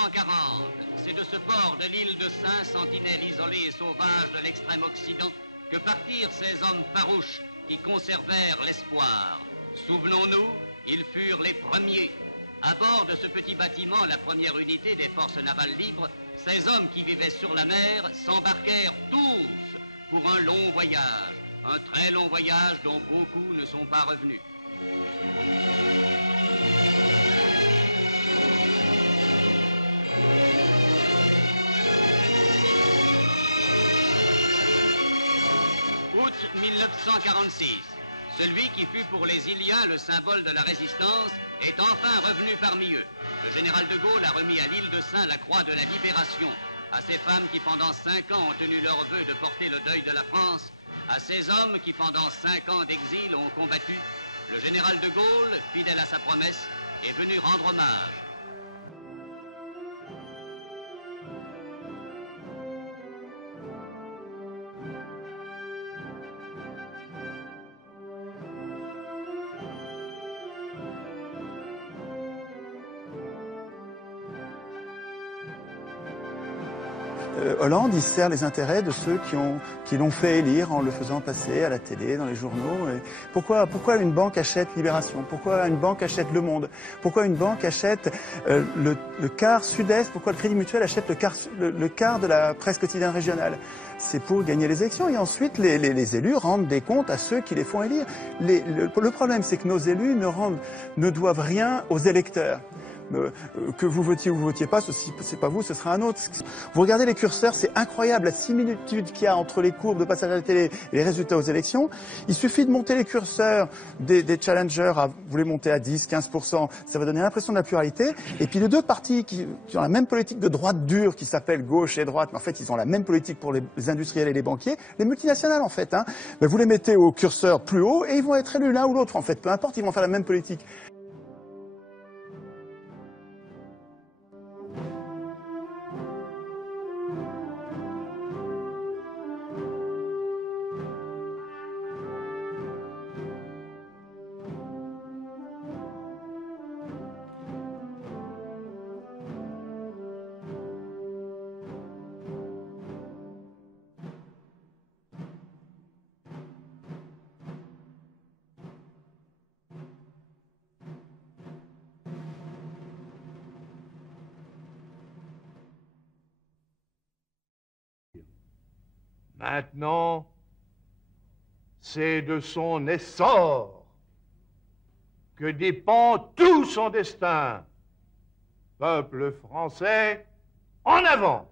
1940, c'est de ce port de l'île de Saint, sentinelle isolée et sauvage de l'extrême Occident, que partirent ces hommes farouches qui conservèrent l'espoir. Souvenons-nous, ils furent les premiers. À bord de ce petit bâtiment, la première unité des forces navales libres, ces hommes qui vivaient sur la mer s'embarquèrent tous pour un long voyage, un très long voyage dont beaucoup ne sont pas revenus. Août 1946. Celui qui fut pour les Iliens le symbole de la résistance est enfin revenu parmi eux. Le général de Gaulle a remis à l'île de Saint la croix de la libération, à ces femmes qui pendant 5 ans ont tenu leur vœu de porter le deuil de la France, à ces hommes qui pendant 5 ans d'exil ont combattu. Le général de Gaulle, fidèle à sa promesse, est venu rendre hommage. Hollande, il sert les intérêts de ceux qui l'ont fait élire en le faisant passer à la télé, dans les journaux. Et pourquoi une banque achète Libération? Pourquoi une banque achète Le Monde? Pourquoi une banque achète le quart Sud-Est? Pourquoi le Crédit Mutuel achète le quart de la presse quotidienne régionale? C'est pour gagner les élections et ensuite les élus rendent des comptes à ceux qui les font élire. Le problème, c'est que nos élus ne doivent rien aux électeurs. Que vous votiez ou vous votiez pas, c'est pas vous, ce sera un autre. Vous regardez les curseurs, c'est incroyable la similitude qu'il y a entre les courbes de passage à la télé et les résultats aux élections. Il suffit de monter les curseurs des challengers, vous les montez à 10, 15%, ça va donner l'impression de la pluralité. Et puis les deux partis qui ont la même politique de droite dure, qui s'appelle gauche et droite, mais en fait ils ont la même politique pour les industriels et les banquiers, les multinationales en fait. Mais vous les mettez au curseur plus haut et ils vont être élus l'un ou l'autre en fait, peu importe, ils vont faire la même politique. Maintenant, c'est de son essor que dépend tout son destin. Peuple français, en avant!